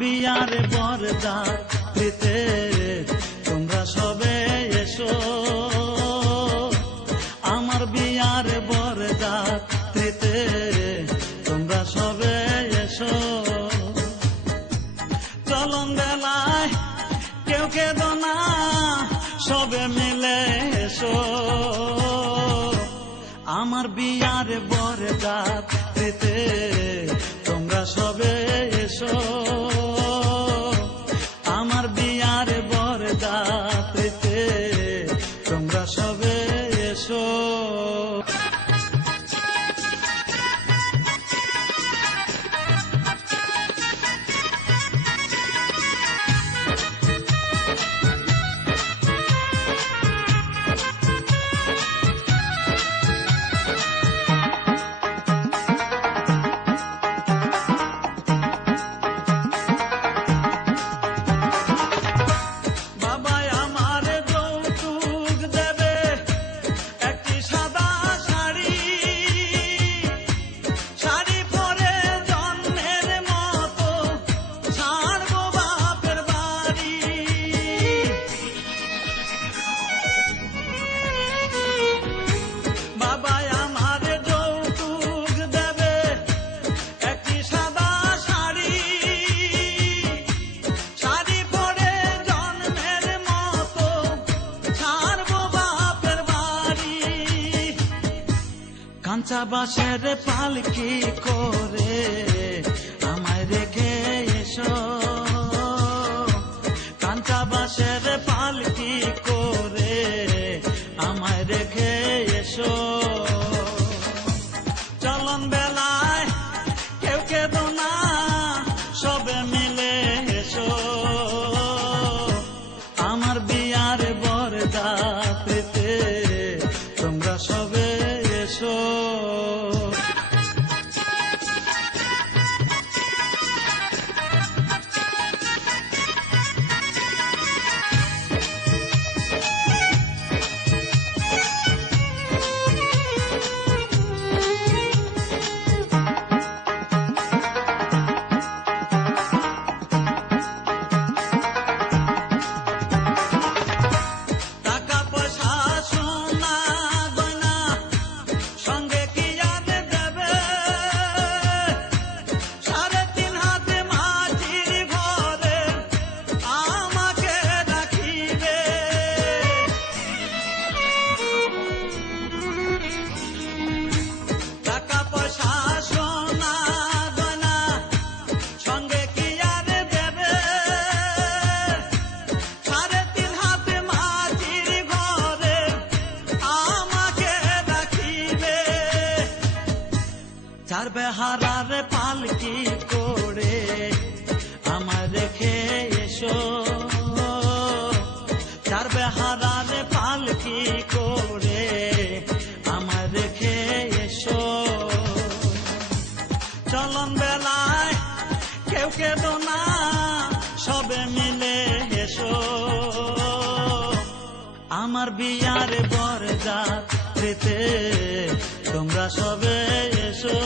বিয়ার বরযাত্রীতে তোমরা সবে এসো, আমার বিয়ার বরযাত্রীতে তোমরা সবে এসো। চলন বেলায় কেউ কেঁদো না, সবে মিলে এসো, আমার বিয়ার বরযাত্রীতে তোমরা সবে এসো, আমার বিয়ার বরযাত্রীতে তোমরা সবে এসো। কাঁচা বাঁশের পালকি করে আমায় রেখে এসো, কাঁচা বাঁশের পালকি করে আমায় রেখে এসো। চলন বেলায় কেউ কেঁদো না, সবে মিলে এসো, আমার বিয়ার বরযাত্রীতে তোমরা সবে এসো। চার বেহারার পালকি করে আমায় রেখে এসো, চার বেহারার পালকি করে আমায় রেখে এসো। চলন বেলায় কেউ কেঁদো না, সবে মিলে এসো, আমার বিয়ার বরযাত্রীতে তোমরা সবে এসো।